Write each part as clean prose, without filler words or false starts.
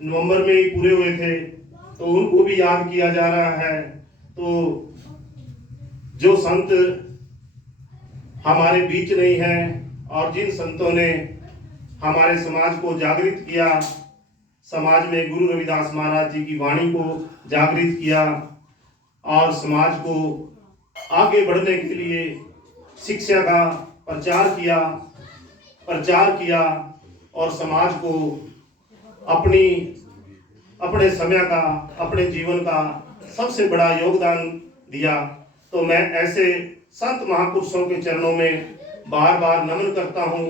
नवंबर में ही पूरे हुए थे, तो उनको भी याद किया जा रहा है। तो जो संत हमारे बीच नहीं हैं और जिन संतों ने हमारे समाज को जागृत किया, समाज में गुरु रविदास महाराज जी की वाणी को जागृत किया और समाज को आगे बढ़ने के लिए शिक्षा का प्रचार किया और समाज को अपने समय का, अपने जीवन का सबसे बड़ा योगदान दिया। तो मैं ऐसे संत महापुरुषों के चरणों में बार बार नमन करता हूँ,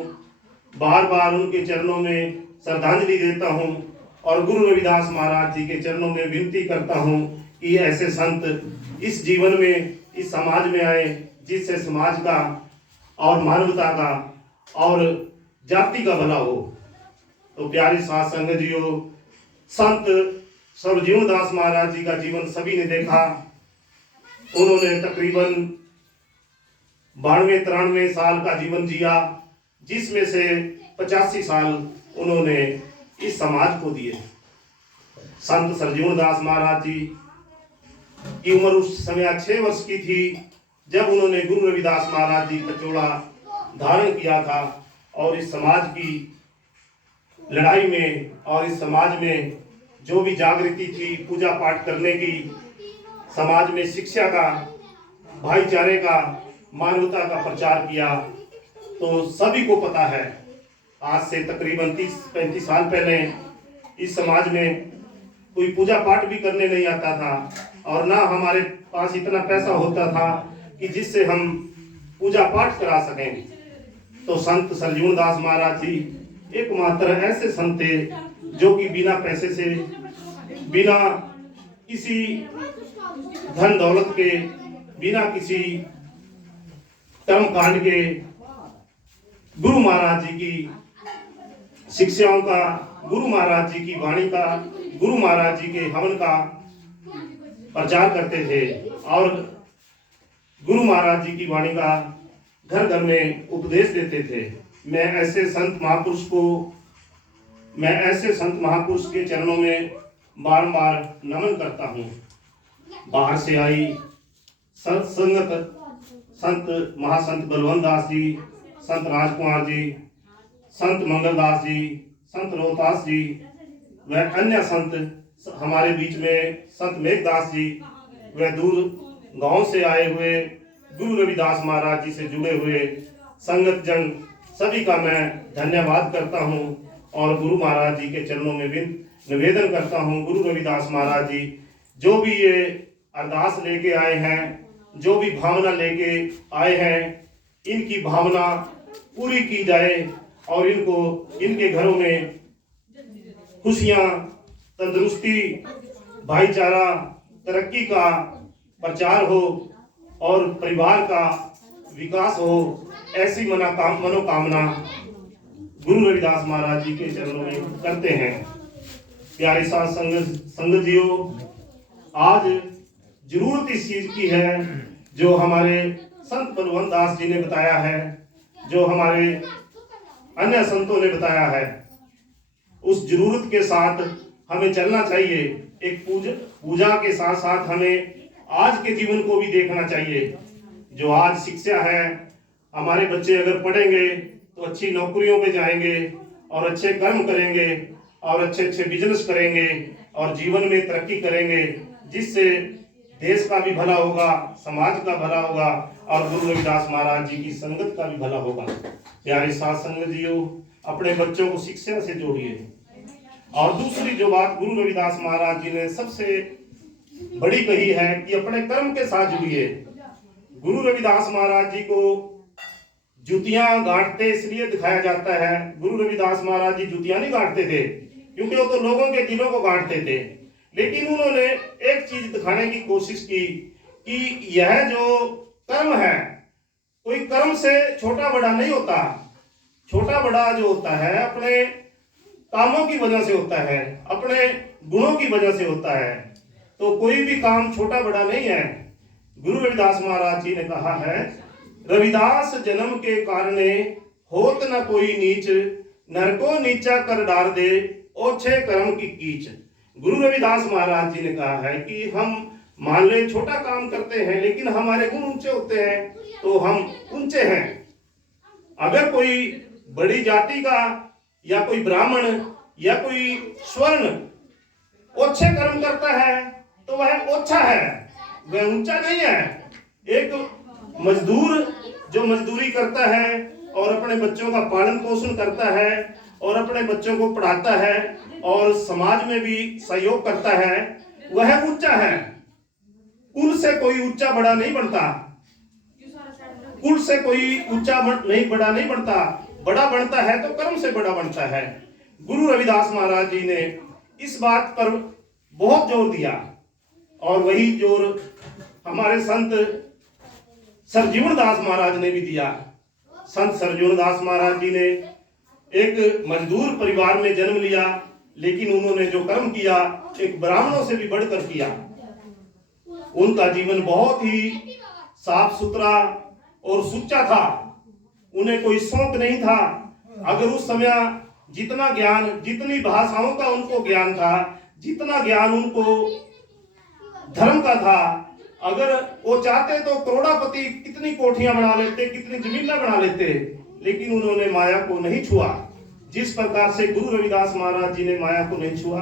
बार बार उनके चरणों में श्रद्धांजलि देता हूँ और गुरु रविदास महाराज जी के चरणों में विनती करता हूँ कि ऐसे संत इस जीवन में, इस समाज में आए जिससे समाज का और मानवता का और जाति का भला हो। तो प्यारे साथ संगत जियो, संत सर्वजीवन दास महाराज जी का जीवन सभी ने देखा। उन्होंने तकरीबन 92-93 साल का जीवन जिया, जिसमें से 85 साल उन्होंने इस समाज को दिए। संत सर्वजीवन दास महाराज जी की उम्र उस समय 6 वर्ष की थी जब उन्होंने गुरु रविदास महाराज जी का चोला धारण किया था और इस समाज की लड़ाई में और इस समाज में जो भी जागृति थी पूजा पाठ करने की, समाज में शिक्षा का, भाईचारे का, मानवता का प्रचार किया। तो सभी को पता है आज से तकरीबन 30-35 साल पहले इस समाज में कोई पूजा पाठ भी करने नहीं आता था और ना हमारे पास इतना पैसा होता था कि जिससे हम पूजा पाठ करा सकें। तो संत सर्वजीवन दास महाराज जी एकमात्र ऐसे संत थे जो कि बिना पैसे से, बिना किसी धन दौलत के, बिना किसी कर्म कांड के गुरु महाराज जी की शिक्षाओं का, गुरु महाराज जी की वाणी का, गुरु महाराज जी के हवन का प्रचार करते थे और गुरु महाराज जी की वाणी का घर घर में उपदेश देते थे। मैं ऐसे संत महापुरुष के चरणों में बारंबार नमन करता हूँ। बाहर से आई संत महासंत बलवंत दास जी, संत राजकुमार जी, संत मंगलदास जी, संत रोहतास जी व अन्य संत हमारे बीच में संत मेघदास जी व दूर गांव से आए हुए गुरु रविदास महाराज जी से जुड़े हुए संगत जन सभी का मैं धन्यवाद करता हूं और गुरु महाराज जी के चरणों में निवेदन करता हूं। गुरु रविदास महाराज जी जो भी ये अरदास लेके आए हैं, जो भी भावना लेके आए हैं, इनकी भावना पूरी की जाए और इनके घरों में खुशियां, तंदुरुस्ती, भाईचारा, तरक्की का प्रचार हो और परिवार का विकास हो, ऐसी मनोकामना गुरु रविदास महाराज जी के चरणों में करते हैं। प्यारे साथ संगत जियो, आज जरूरत इस चीज की है जो हमारे संत बलवंत दास जी ने बताया है, जो हमारे अन्य संतों ने बताया है। उस जरूरत के साथ हमें चलना चाहिए। एक पूजा के साथ साथ हमें आज के जीवन को भी देखना चाहिए। जो आज शिक्षा है, हमारे बच्चे अगर पढ़ेंगे तो अच्छी नौकरियों पे जाएंगे और अच्छे कर्म करेंगे और अच्छे बिजनेस करेंगे और जीवन में तरक्की करेंगे, जिससे देश का भी भला होगा, समाज का भला होगा और गुरु रविदास महाराज जी की संगत का भी भला होगा। प्यारे साथ संगत जियो, अपने बच्चों को शिक्षा से जोड़िए। और दूसरी जो बात गुरु रविदास महाराज जी ने सबसे बड़ी कही है कि अपने कर्म के साथ जुड़िए। गुरु रविदास महाराज जी को जुतियां गांठते इसलिए दिखाया जाता है, गुरु रविदास महाराज जी जुतियां नहीं गांठते थे क्योंकि वो तो लोगों के दिलों को गांठते थे, लेकिन उन्होंने एक चीज दिखाने की कोशिश की कि यह जो कर्म है, कोई कर्म से छोटा बड़ा नहीं होता। छोटा बड़ा जो होता है अपने कामों की वजह से होता है, अपने गुणों की वजह से होता है। तो कोई भी काम छोटा बड़ा नहीं है। गुरु रविदास महाराज जी ने कहा है, रविदास जन्म के कारणे होत न कोई नीच, नर को नीचा कर डार दे, ओछे कर्म की कीच। गुरु रविदास महाराज जी ने कहा है कि हम मान ले छोटा काम करते हैं लेकिन हमारे गुण ऊंचे होते हैं तो हम ऊंचे हैं। अगर कोई बड़ी जाति का या कोई ब्राह्मण या कोई स्वर्ण ओछे कर्म करता है तो वह ओछा है, वह ऊंचा नहीं है। एक मजदूर जो मजदूरी करता है और अपने बच्चों का पालन पोषण करता है और अपने बच्चों को पढ़ाता है और समाज में भी सहयोग करता है, वह ऊंचा है। कुल से कोई ऊंचा बड़ा नहीं बनता, कुल से कोई ऊंचा बड़ा नहीं बनता, बड़ा बनता है तो कर्म से बड़ा बनता है। गुरु रविदास महाराज जी ने इस बात पर बहुत जोर दिया और वही जोर हमारे संत सरजीवन दास महाराज ने भी दिया। संत सरजीवन दास महाराज जी ने एक मजदूर परिवार में जन्म लिया लेकिन उन्होंने जो कर्म किया एक ब्राह्मणों से भी बढ़कर किया। उनका जीवन बहुत ही साफ सुथरा और सुच्चा था, उन्हें कोई शौक नहीं था। अगर उस समय जितना ज्ञान, जितनी भाषाओं का उनको ज्ञान था, जितना ज्ञान उनको धर्म का था, अगर वो चाहते तो करोड़पति कितनी कोठियां बना लेते, कितनी जमीनें बना लेते, लेकिन उन्होंने माया को नहीं छुआ। जिस प्रकार से गुरु रविदास महाराज जी ने माया को नहीं छुआ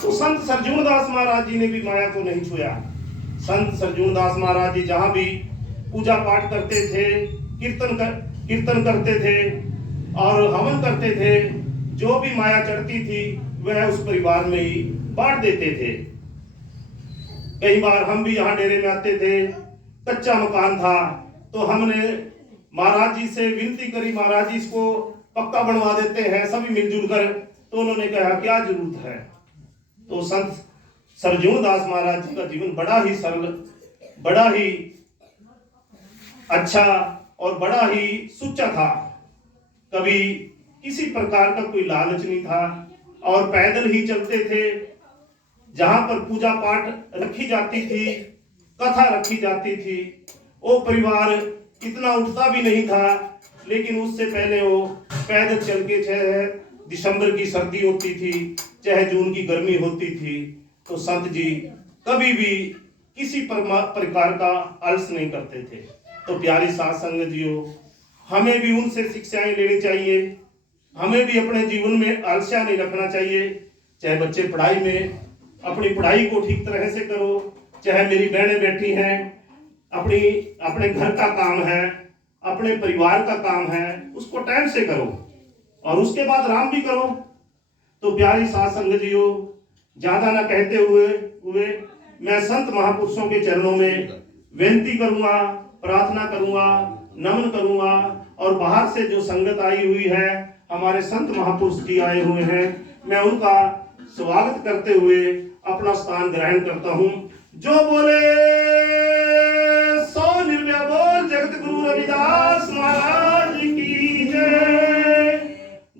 तो संत सरजून दास महाराज जी ने भी माया को नहीं छुआ। संत सरजून दास महाराज जी जहां भी पूजा पाठ करते थे, कीर्तन करते थे और हवन करते थे, जो भी माया चढ़ती थी वह उस परिवार में ही बांट देते थे। कई बार हम भी यहाँ डेरे में आते थे, कच्चा मकान था तो हमने महाराज जी से विनती करी, महाराज जी इसको पक्का बनवा देते हैं सभी मिलजुल कर। तो उन्होंने कहा क्या जरूरत है। तो संत सरजून दास महाराज जी का जीवन बड़ा ही सरल, बड़ा ही अच्छा और बड़ा ही सुच्चा था। कभी किसी प्रकार का कोई लालच नहीं था और पैदल ही चलते थे। जहां पर पूजा पाठ रखी जाती थी, कथा रखी जाती थी, वो परिवार इतना उठता भी नहीं था, लेकिन उससे पहले वो पैदल चल के, चाहे दिसंबर की सर्दी होती थी चाहे जून की गर्मी होती थी, तो संत जी कभी भी किसी प्रकार का आलस नहीं करते थे। तो प्यारी साध संगत जीओ, हमें भी उनसे शिक्षाएं लेनी चाहिए। हमें भी अपने जीवन में आलस्य नहीं रखना चाहिए। चाहे बच्चे पढ़ाई में अपनी पढ़ाई को ठीक तरह से करो, चाहे मेरी बहनें बैठी हैं अपने घर का काम है, अपने परिवार का काम है, उसको टाइम से करो और उसके बाद आराम भी करो। तो प्यारी साध संगत जीओ, ज्यादा ना कहते हुए मैं संत महापुरुषों के चरणों में विनती करूंगा, प्रार्थना करूंगा, नमन करूंगा और बाहर से जो संगत आई हुई है, हमारे संत महापुरुष जी आए हुए हैं, मैं उनका स्वागत करते हुए अपना स्थान ग्रहण करता हूं। जो बोले सो निर्भय बोल, जगत गुरु रविदास महाराज की जय।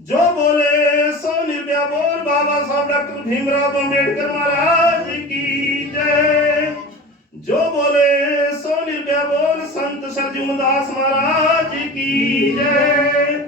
जो बोले सो निर्भय बोल, बाबा साहब डॉक्टर भीमराव अम्बेडकर महाराज की जय। जो बोले सो निर्भय बोल, संत सरजून दास महाराज की जय।